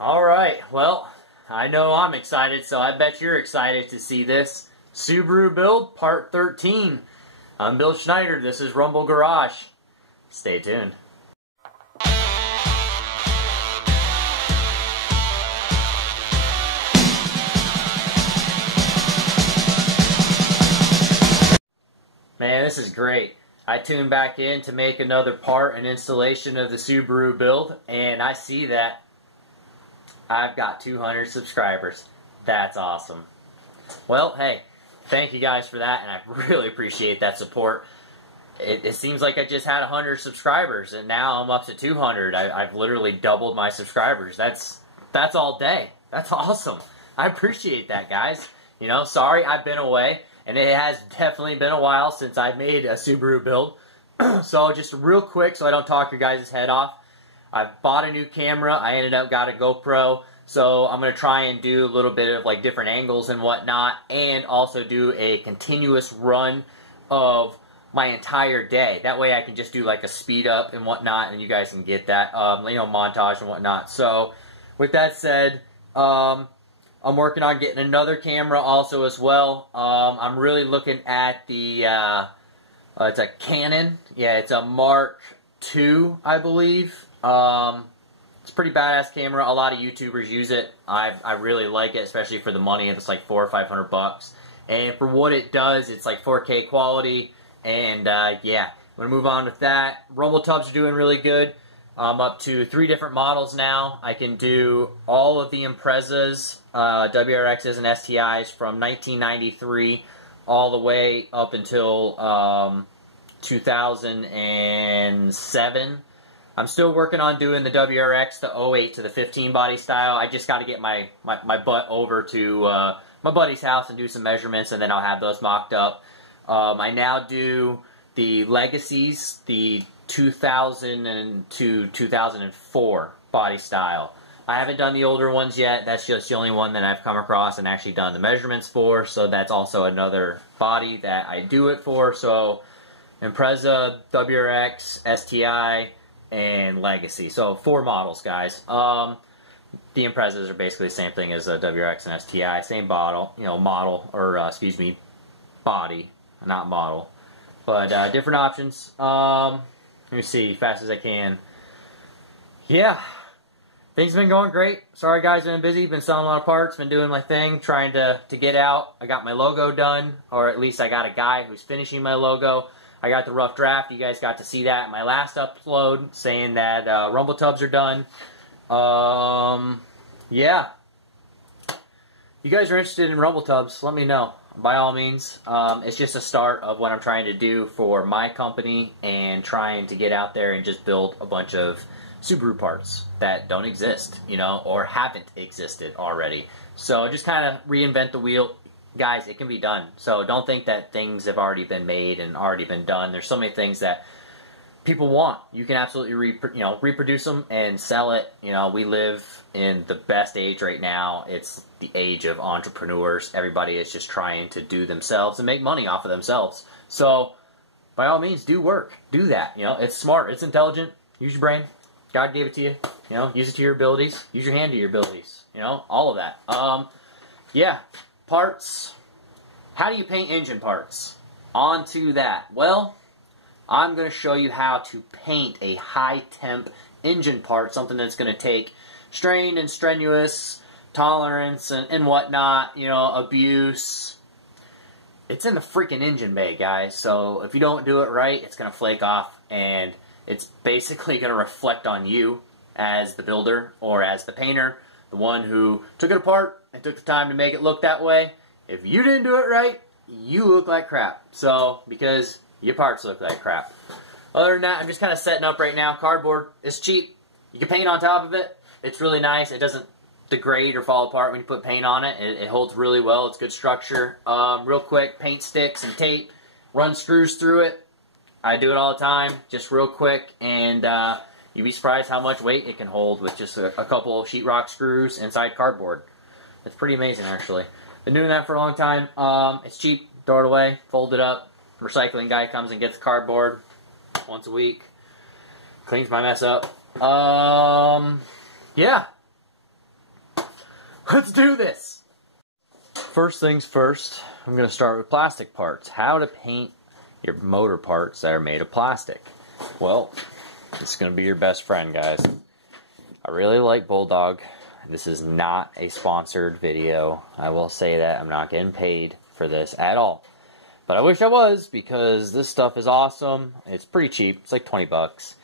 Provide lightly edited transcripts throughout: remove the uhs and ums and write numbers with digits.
Alright, well, I know I'm excited, so I bet you're excited to see this. Subaru build, part 13. I'm Bill Schneider, this is Rumble Garage. Stay tuned. Man, this is great. I tuned back in to make another part and installation of the Subaru build, and I see that I've got 200 subscribers. That's awesome. Well, hey, thank you guys for that, and I really appreciate that support. It seems like I just had 100 subscribers, and now I'm up to 200. I've literally doubled my subscribers. That's all day. That's awesome. I appreciate that, guys. You know, sorry I've been away, and it has definitely been a while since I made a Subaru build. So just real quick, so I don't talk your guys' head off. I've bought a new camera. I ended up got a GoPro, so I'm going to try and do a little bit of like different angles and whatnot, and also do a continuous run of my entire day. That way I can just do like a speed up and whatnot, and you guys can get that, you know, montage and whatnot. So with that said, I'm working on getting another camera also as well. I'm really looking at the, it's a Canon. Yeah, it's a Mark II, I believe. It's a pretty badass camera. A lot of YouTubers use it. I really like it, especially for the money. It's like $400 or $500, and for what it does, it's like 4K quality. And yeah, I'm gonna move on with that. Rumble tubs are doing really good. I'm up to 3 different models now. I can do all of the Imprezas, WRXs, and STIs from 1993 all the way up until 2007. I'm still working on doing the WRX, the 08 to the 15 body style. I just got to get my butt over to my buddy's house and do some measurements, and then I'll have those mocked up. I now do the Legacies, the 2000 to 2004 body style. I haven't done the older ones yet. That's just the only one that I've come across and actually done the measurements for, so that's also another body that I do it for. So Impreza, WRX, STI, and Legacy. So 4 models, guys. The Imprezas are basically the same thing as a WRX and STI. Same bottle, you know, model, or excuse me, body, not model. But different options. Let me see, fast as I can. Yeah, things have been going great. Sorry guys, I've been busy, been selling a lot of parts, been doing my thing, trying to get out. I got my logo done, or at least I got a guy who's finishing my logo. I got the rough draft. You guys got to see that in my last upload, saying that Rumble tubs are done. Yeah. You guys are interested in Rumble tubs, let me know. By all means. It's just a start of what I'm trying to do for my company, and trying to get out there and just build a bunch of Subaru parts that don't exist, you know, or haven't existed already. So just kind of reinvent the wheel. Guys, it can be done. So don't think that things have already been made and already been done. There's so many things that people want. You can absolutely reproduce them and sell it. You know, we live in the best age right now. It's the age of entrepreneurs. Everybody is just trying to do themselves and make money off of themselves. So by all means, do work. Do that. You know, it's smart. It's intelligent. Use your brain. God gave it to you. You know, use it to your abilities. Use your hand to your abilities. You know, all of that. Yeah. Parts. How do you paint engine parts? On to that. Well, I'm going to show you how to paint a high temp engine part, something that's going to take strain and strenuous tolerance and whatnot, you know, abuse. It's in the freaking engine bay, guys, so if you don't do it right, it's going to flake off, and it's basically going to reflect on you as the builder or as the painter, the one who took it apart and took the time to make it look that way. If you didn't do it right, you look like crap. So, because your parts look like crap. Other than that, I'm just kind of setting up right now. Cardboard is cheap. You can paint on top of it. It's really nice. It doesn't degrade or fall apart when you put paint on it. It holds really well. It's good structure. Real quick, paint sticks and tape. Run screws through it. I do it all the time, just real quick, and you'd be surprised how much weight it can hold with just a couple of sheetrock screws inside cardboard. It's pretty amazing, actually. Been doing that for a long time. It's cheap. Throw it away. Fold it up. Recycling guy comes and gets the cardboard once a week. Cleans my mess up. Yeah. Let's do this! First things first, I'm going to start with plastic parts. How to paint your motor parts that are made of plastic. Well, it's going to be your best friend, guys. I really like Bulldog. This is not a sponsored video. I will say that I'm not getting paid for this at all. But I wish I was, because this stuff is awesome. It's pretty cheap. It's like 20 bucks.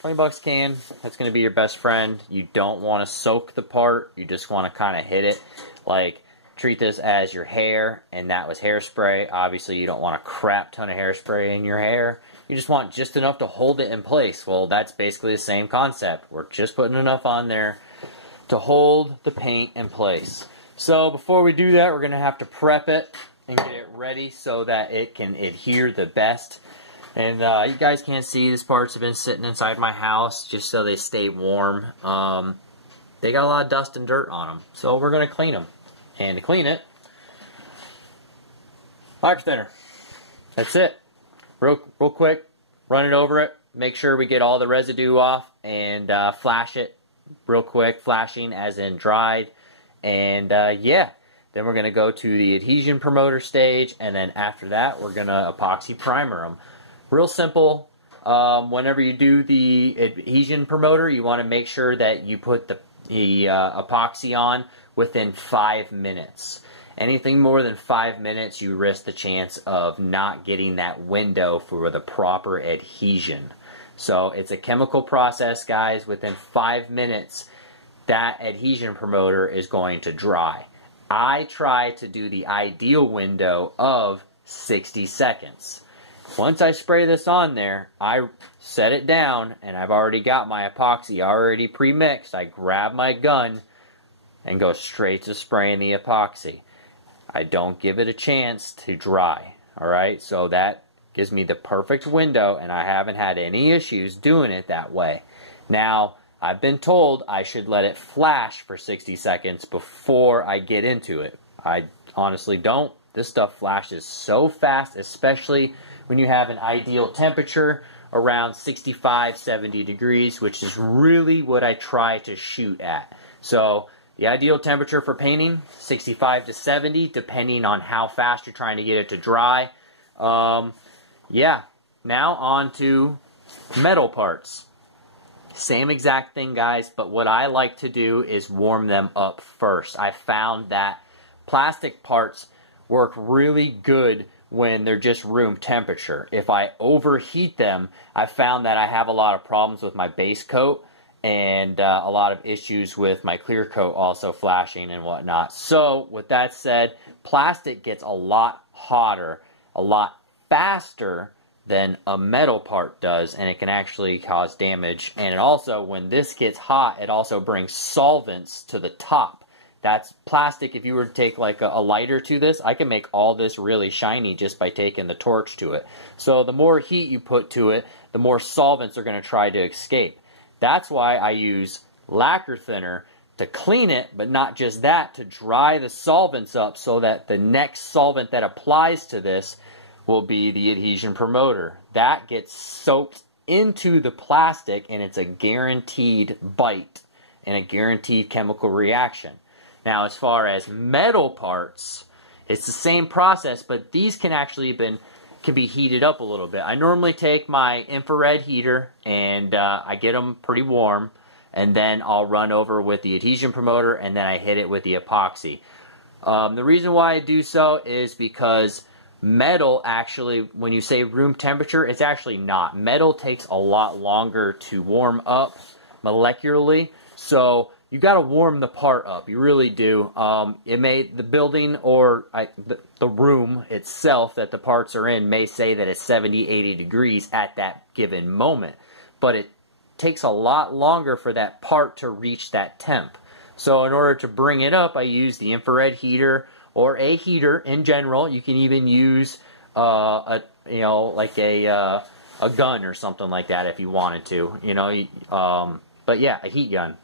20 bucks can. That's going to be your best friend. You don't want to soak the part. You just want to kind of hit it. Like, treat this as your hair, and that was hairspray. Obviously, you don't want a crap ton of hairspray in your hair. You just want just enough to hold it in place. Well, that's basically the same concept. We're just putting enough on there to hold the paint in place. So before we do that, we're going to have to prep it and get it ready so that it can adhere the best. And you guys can't see, these parts have been sitting inside my house just so they stay warm. They got a lot of dust and dirt on them, so we're going to clean them. And to clean it, lacquer thinner. That's it. Real quick, run it over it. Make sure we get all the residue off, and flash it real quick. Flashing as in dried. And yeah, then we're going to go to the adhesion promoter stage, and then after that we're going to epoxy primer them. Real simple. Whenever you do the adhesion promoter, you want to make sure that you put the epoxy on within 5 minutes. Anything more than 5 minutes, you risk the chance of not getting that window for the proper adhesion. So it's a chemical process, guys. Within 5 minutes, that adhesion promoter is going to dry. I try to do the ideal window of 60 seconds. Once I spray this on there, I set it down, and I've already got my epoxy already pre-mixed. I grab my gun and go straight to spraying the epoxy. I don't give it a chance to dry. Alright, so that gives me the perfect window, and I haven't had any issues doing it that way. Now, I've been told I should let it flash for 60 seconds before I get into it. I honestly don't. This stuff flashes so fast, especially when you have an ideal temperature around 65, 70 degrees, which is really what I try to shoot at. So the ideal temperature for painting, 65 to 70, depending on how fast you're trying to get it to dry. Yeah, now on to metal parts. Same exact thing, guys, but what I like to do is warm them up first. I found that plastic parts work really good when they're just room temperature. If I overheat them, I found that I have a lot of problems with my base coat, and a lot of issues with my clear coat also flashing and whatnot. So with that said, plastic gets a lot hotter, a lot faster than a metal part does, and it can actually cause damage. And it also, when this gets hot, it also brings solvents to the top. That's plastic. If you were to take like a lighter to this, I can make all this really shiny just by taking the torch to it. So the more heat you put to it, the more solvents are going to try to escape. That's why I use lacquer thinner to clean it, but not just that, to dry the solvents up so that the next solvent that applies to this will be the adhesion promoter. That gets soaked into the plastic, and it's a guaranteed bite and a guaranteed chemical reaction. Now, as far as metal parts, it's the same process, but these can actually can be heated up a little bit. I normally take my infrared heater and I get them pretty warm, and then I'll run over with the adhesion promoter, and then I hit it with the epoxy. The reason why I do so is because metal actually, when you say room temperature, it's actually not. Metal takes a lot longer to warm up molecularly, so you got to warm the part up. You really do. The building or the room itself that the parts are in may say that it's 70, 80 degrees at that given moment, but it takes a lot longer for that part to reach that temp. So in order to bring it up, I use the infrared heater or a heater in general. You can even use like a gun or something like that if you wanted to. But yeah, a heat gun.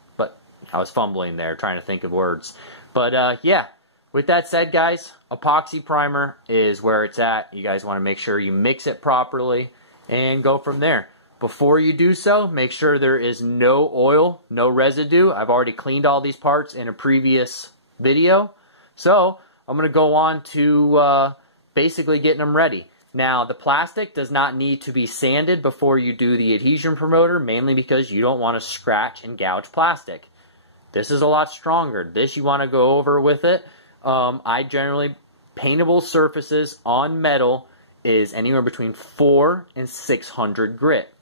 I was fumbling there, trying to think of words. But yeah, with that said, guys, epoxy primer is where it's at. You guys want to make sure you mix it properly and go from there. Before you do so, make sure there is no oil, no residue. I've already cleaned all these parts in a previous video. So I'm going to go on to basically getting them ready. Now, the plastic does not need to be sanded before you do the adhesion promoter, mainly because you don't want to scratch and gouge plastic. This is a lot stronger. This you want to go over with it. I generally, paintable surfaces on metal is anywhere between 400 and 600 grit.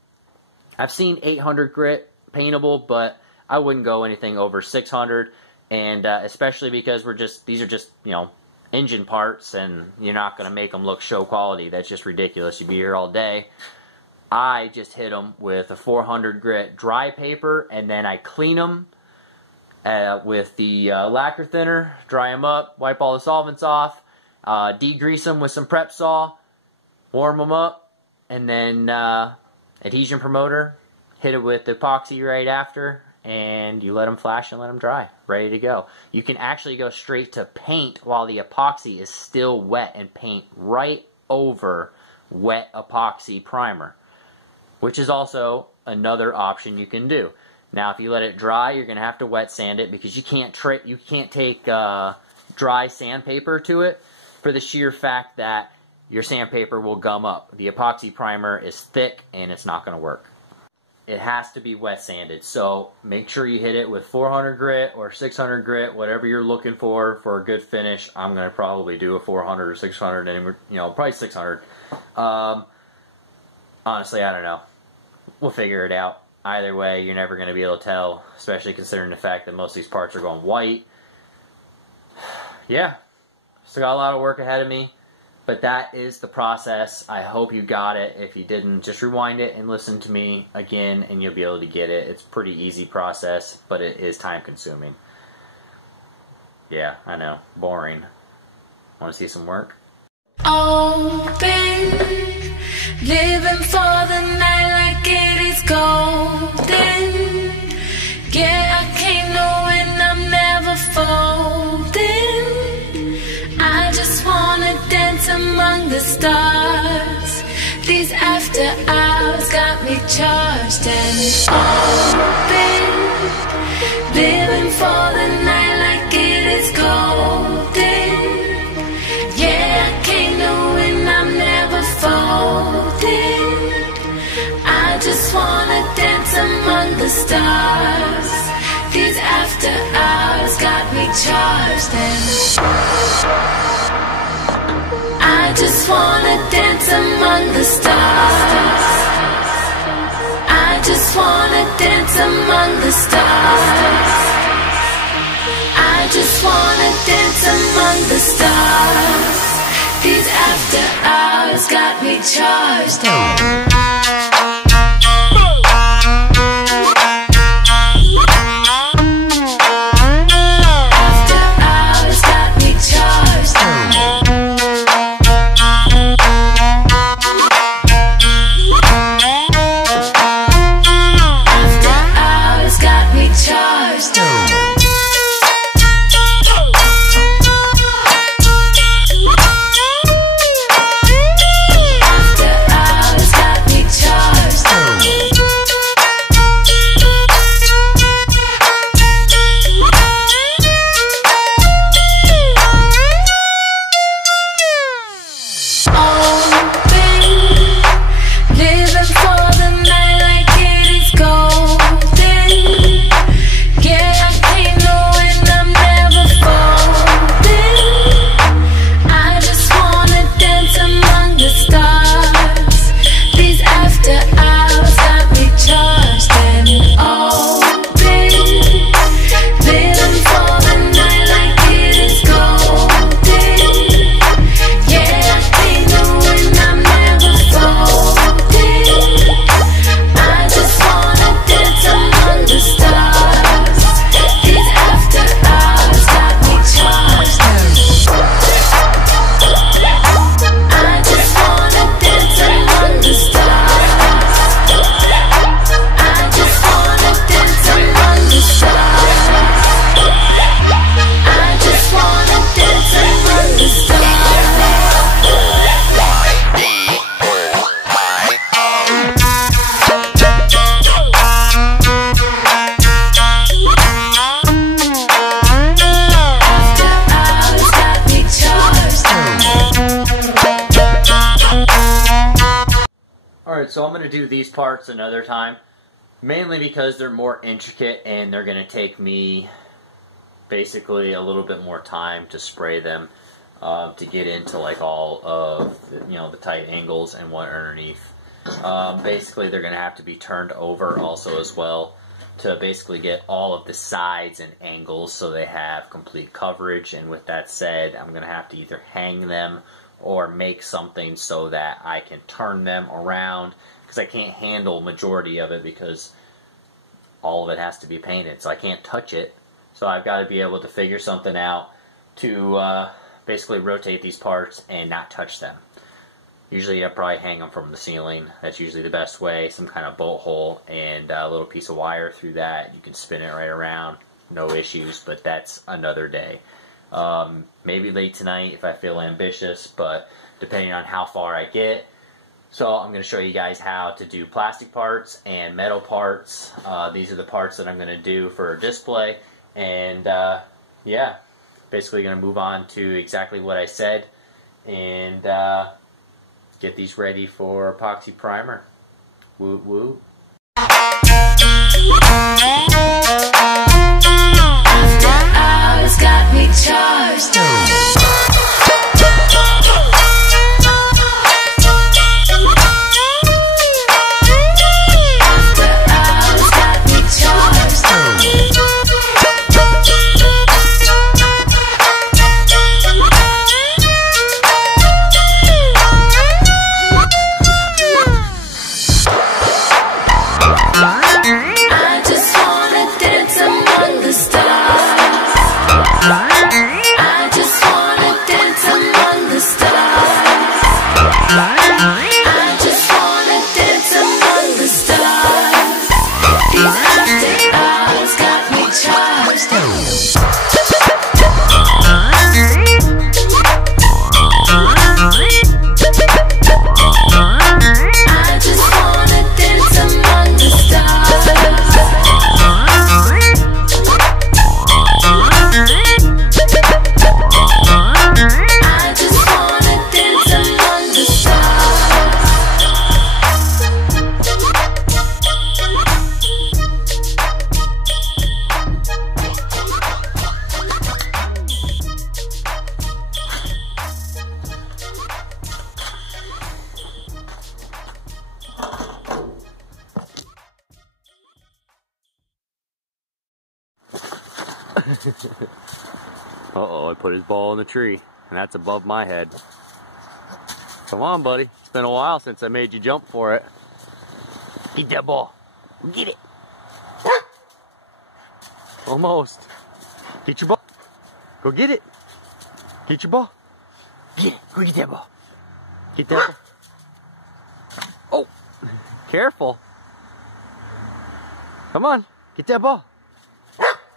I've seen 800 grit paintable, but I wouldn't go anything over 600, and especially because these are just, you know, engine parts, and you're not going to make them look show quality. That's just ridiculous. You'd be here all day. I just hit them with a 400 grit dry paper, and then I clean them with the lacquer thinner, dry them up, wipe all the solvents off, degrease them with some prep saw, warm them up, and then adhesion promoter, hit it with epoxy right after, and you let them flash and let them dry. Ready to go. You can actually go straight to paint while the epoxy is still wet and paint right over wet epoxy primer, which is also another option you can do. Now, if you let it dry, you're going to have to wet sand it because you can't take dry sandpaper to it, for the sheer fact that your sandpaper will gum up. The epoxy primer is thick and it's not going to work. It has to be wet sanded, so make sure you hit it with 400 grit or 600 grit, whatever you're looking for a good finish. I'm going to probably do a 400 or 600, and you know, probably 600. Honestly, I don't know. We'll figure it out. Either way, you're never going to be able to tell, especially considering the fact that most of these parts are going white. Yeah, still got a lot of work ahead of me. But that is the process. I hope you got it. If you didn't, just rewind it and listen to me again, and you'll be able to get it. It's a pretty easy process, but it is time consuming. Yeah, I know. Boring. Want to see some work? Open, living for the night like it is golden. Yeah, I can't know when I'm never folding. I just wanna dance among the stars. These after hours got me charged and open, living for the night like it is golden. Yeah, I can't know when I'm never folding. I just wanna dance among the stars. These after hours got me charged and I just wanna dance among the stars. I just wanna dance among the stars. I just wanna dance among the stars. These after hours got me charged on. Charged. so I'm going to do these parts another time, mainly because they're more intricate and they're going to take me basically a little bit more time to spray them to get into like all of the tight angles and what underneath. Basically they're going to have to be turned over also as well to basically get all of the sides and angles so they have complete coverage. And with that said, I'm going to have to either hang them or make something so that I can turn them around, because I can't handle majority of it because all of it has to be painted, so I can't touch it. So I've got to be able to figure something out to basically rotate these parts and not touch them. Usually I probably hang them from the ceiling. That's usually the best way. Some kind of bolt hole and a little piece of wire through that. You can spin it right around. No issues, but that's another day. Maybe late tonight if I feel ambitious, but depending on how far I get. So I'm going to show you guys how to do plastic parts and metal parts. These are the parts that I'm going to do for display. And yeah, basically going to move on to exactly what I said and get these ready for epoxy primer. Woo woo. Hours got me charged. Uh-oh, I put his ball in the tree, and that's above my head. Come on, buddy. It's been a while since I made you jump for it. Get that ball. Get it. Almost. Get your ball. Go get it. Get your ball. Get it. Go get that ball. Get that ball. Oh, careful. Come on. Get that ball.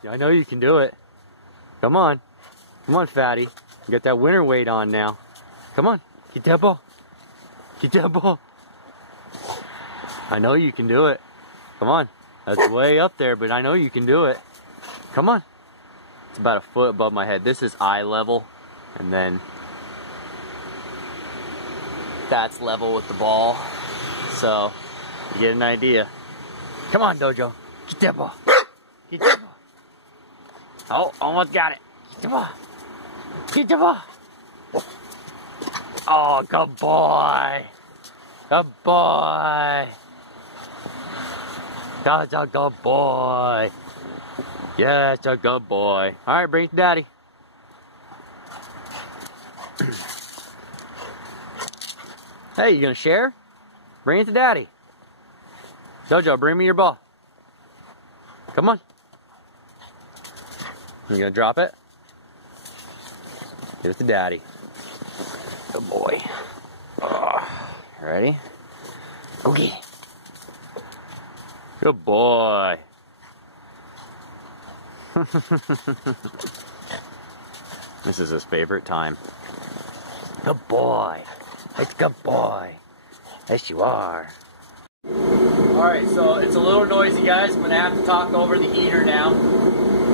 I know you can do it. Come on. Come on, fatty. You got that winter weight on now. Come on. Get that ball. Get that ball. I know you can do it. Come on. That's way up there, but I know you can do it. Come on. It's about a foot above my head. This is eye level. And then that's level with the ball. So, you get an idea. Come on, Dojo. Get that ball. Get that ball. Oh, almost got it. Get the ball. Get the ball. Oh, good boy. Good boy. That's a good boy. Yeah, it's a good boy. All right, bring it to Daddy. Hey, you gonna share? Bring it to Daddy. Dojo, bring me your ball. Come on. You gonna drop it? Give it to Daddy. Good boy. Ready? Go get it. Good boy. This is his favorite time. Good boy. It's a good boy. Yes, you are. Alright, so it's a little noisy, guys. I'm gonna have to talk over the heater now.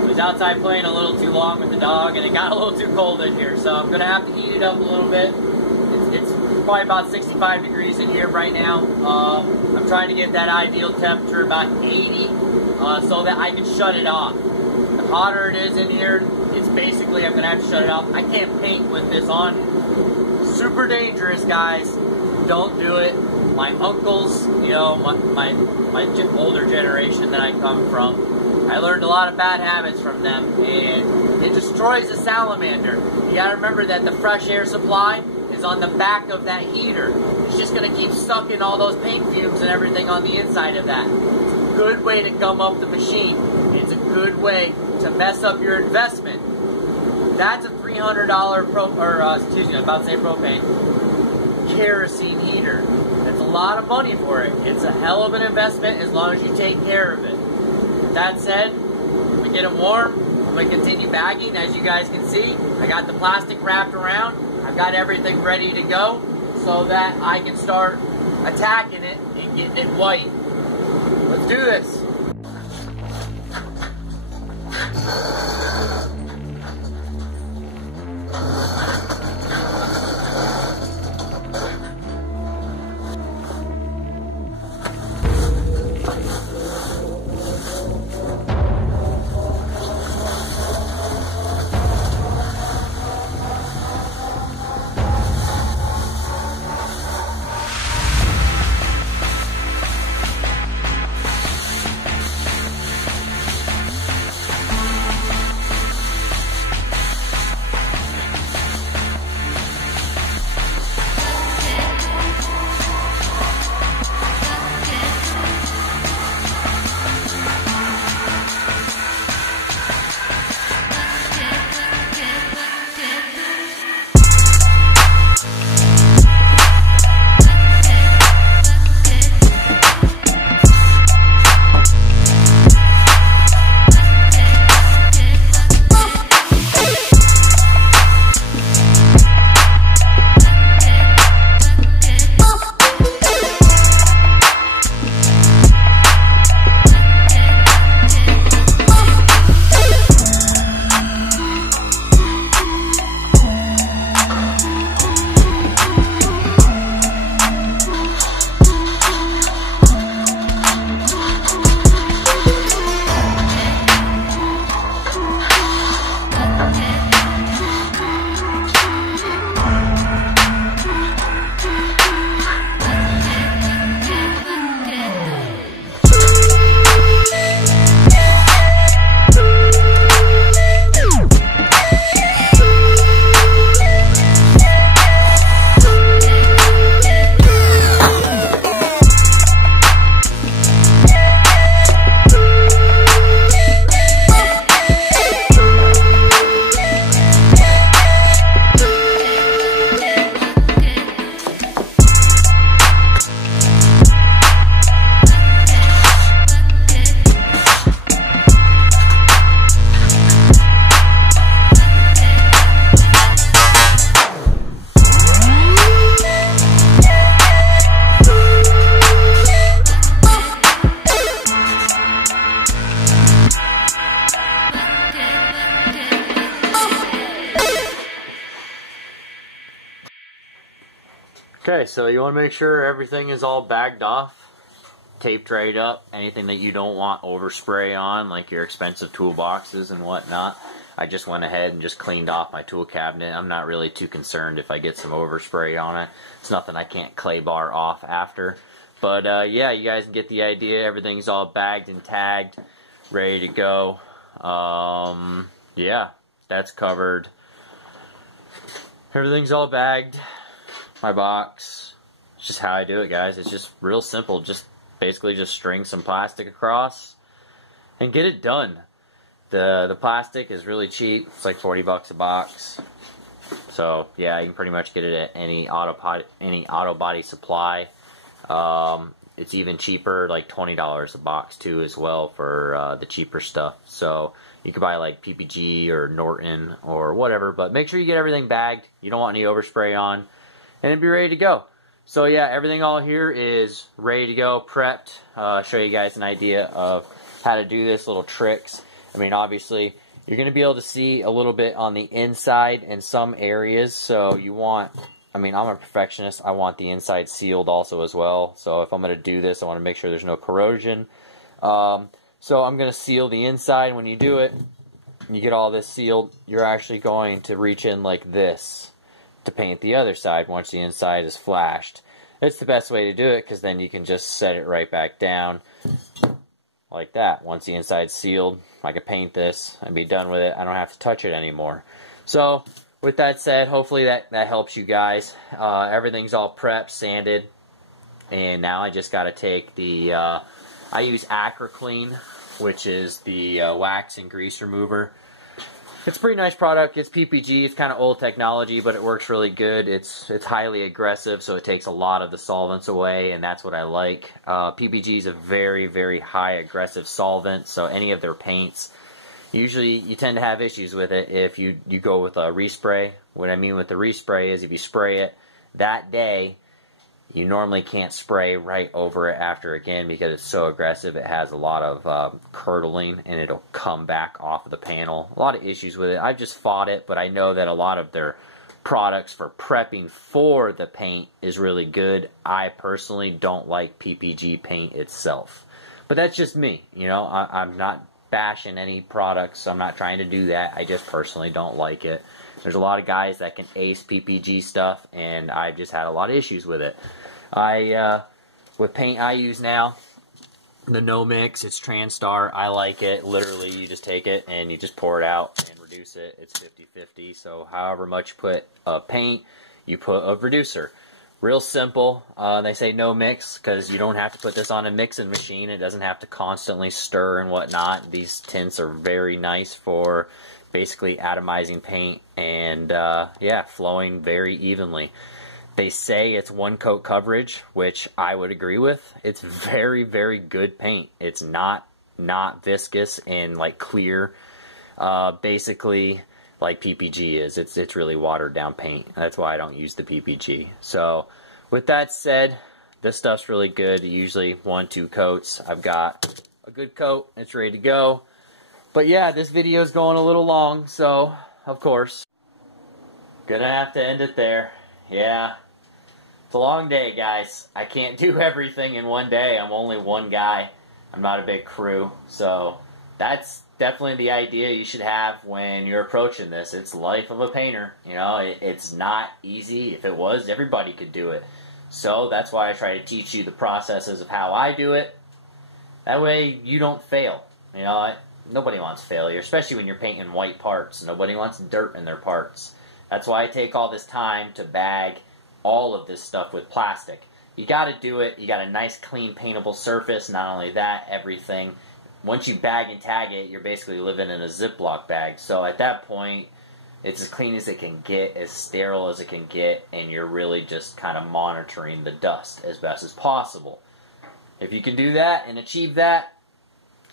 I was outside playing a little too long with the dog and it got a little too cold in here, so I'm gonna have to heat it up a little bit. It's probably about 65 degrees in here right now. I'm trying to get that ideal temperature about 80 so that I can shut it off. The hotter it is in here, it's basically I'm going to have to shut it off. I can't paint with this on. Super dangerous, guys. Don't do it. My uncles, you know, my older generation that I come from, I learned a lot of bad habits from them, and it destroys the salamander. You gotta remember that the fresh air supply is on the back of that heater. It's just gonna keep sucking all those paint fumes and everything on the inside of that. It's a good way to gum up the machine. It's a good way to mess up your investment. That's a $300 propane kerosene heater. That's a lot of money for it. It's a hell of an investment as long as you take care of it. That said, we get them warm. I'm going to continue bagging. As you guys can see, I got the plastic wrapped around. I've got everything ready to go so that I can start attacking it and getting it white. Let's do this. Okay, so you want to make sure everything is all bagged off, taped right up. Anything that you don't want overspray on, like your expensive toolboxes and whatnot. I just went ahead and just cleaned off my tool cabinet. I'm not really too concerned if I get some overspray on it. It's nothing I can't clay bar off after. But yeah, you guys get the idea. Everything's all bagged and tagged, ready to go. Yeah, that's covered. Everything's all bagged. My box. It's just how I do it, guys. It's just real simple. Just basically just string some plastic across and get it done. The plastic is really cheap. It's like 40 bucks a box. So yeah, you can pretty much get it at any auto body supply. It's even cheaper, like $20 a box too, as well, for the cheaper stuff. So you could buy like PPG or Norton or whatever, but make sure you get everything bagged. You don't want any overspray on, and it'd be ready to go. So yeah, everything all here is ready to go, prepped. Show you guys an idea of how to do this, little tricks. I mean, obviously, you're going to be able to see a little bit on the inside in some areas, so you want I mean, I'm a perfectionist. I want the inside sealed also as well. So if I'm going to do this, I want to make sure there's no corrosion. So I'm going to seal the inside. When you do it, you get all this sealed, you're actually going to reach in like this to paint the other side once the inside is flashed. It's the best way to do it because then you can just set it right back down like that. Once the inside's sealed, I can paint this and be done with it. I don't have to touch it anymore. So with that said, hopefully that helps you guys. Everything's all prepped, sanded, and now I just got to take the, I use AcryClean, which is the wax and grease remover. It's a pretty nice product. It's PPG. It's kind of old technology, but it works really good. It's highly aggressive, so it takes a lot of the solvents away, and that's what I like. PPG is a very, very high aggressive solvent, so any of their paints, usually you tend to have issues with it if you go with a respray. What I mean with the respray is if you spray it that day, you normally can't spray right over it after again because it's so aggressive. It has a lot of curdling and it'll come back off of the panel. A lot of issues with it. I've just fought it, but I know that a lot of their products for prepping for the paint is really good. I personally don't like PPG paint itself. But that's just me. You know, I'm not bashing any products. I'm not trying to do that. I just personally don't like it. There's a lot of guys that can ace PPG stuff, and I've just had a lot of issues with it. With paint I use now, the No Mix, it's Transtar. I like it. Literally, you just take it and you just pour it out and reduce it. It's 50-50, so however much you put of paint, you put of reducer. Real simple. They say no mix because you don't have to put this on a mixing machine. It doesn't have to constantly stir and whatnot. These tints are very nice for basically atomizing paint and yeah, flowing very evenly. They say it's one coat coverage, which I would agree with. It's very, very good paint. It's not viscous and like clear, basically like PPG is. It's really watered down paint. That's why I don't use the PPG. So with that said, this stuff's really good. Usually 1-2 coats. I've got a good coat. It's ready to go. But yeah, this video is going a little long, so of course gonna have to end it there. Yeah, it's a long day, guys. I can't do everything in one day. I'm only one guy. I'm not a big crew, so that's definitely the idea you should have when you're approaching this. It's life of a painter. You know, it's not easy. If it was, everybody could do it. So that's why I try to teach you the processes of how I do it. That way you don't fail. You know, nobody wants failure, especially when you're painting white parts. Nobody wants dirt in their parts. That's why I take all this time to bag all of this stuff with plastic. You got to do it. You got a nice, clean, paintable surface. Not only that, everything. Once you bag and tag it, you're basically living in a Ziploc bag. So at that point, it's as clean as it can get, as sterile as it can get, and you're really just kind of monitoring the dust as best as possible. If you can do that and achieve that,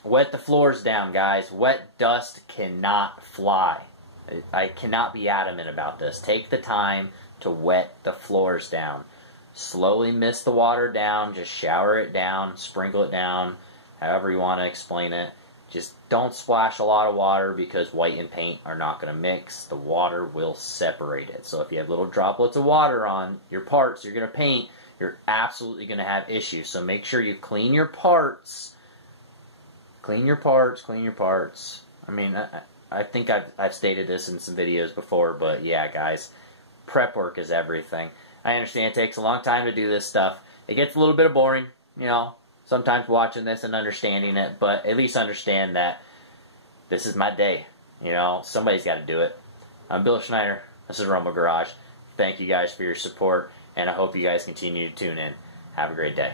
wet the floors down, guys. Wet dust cannot fly. I cannot be adamant about this. Take the time to wet the floors down. Slowly mist the water down. Just shower it down. Sprinkle it down. However you want to explain it. Just don't splash a lot of water because white and paint are not going to mix. The water will separate it. So if you have little droplets of water on your parts you're going to paint, you're absolutely going to have issues. So make sure you clean your parts. Clean your parts, clean your parts. I mean, I think I've stated this in some videos before, but yeah, guys, prep work is everything. I understand it takes a long time to do this stuff. It gets a little bit boring, you know, sometimes watching this and understanding it, but at least understand that this is my day. You know, somebody's got to do it. I'm Bill Schneider. This is Rumble Garage. Thank you guys for your support, and I hope you guys continue to tune in. Have a great day.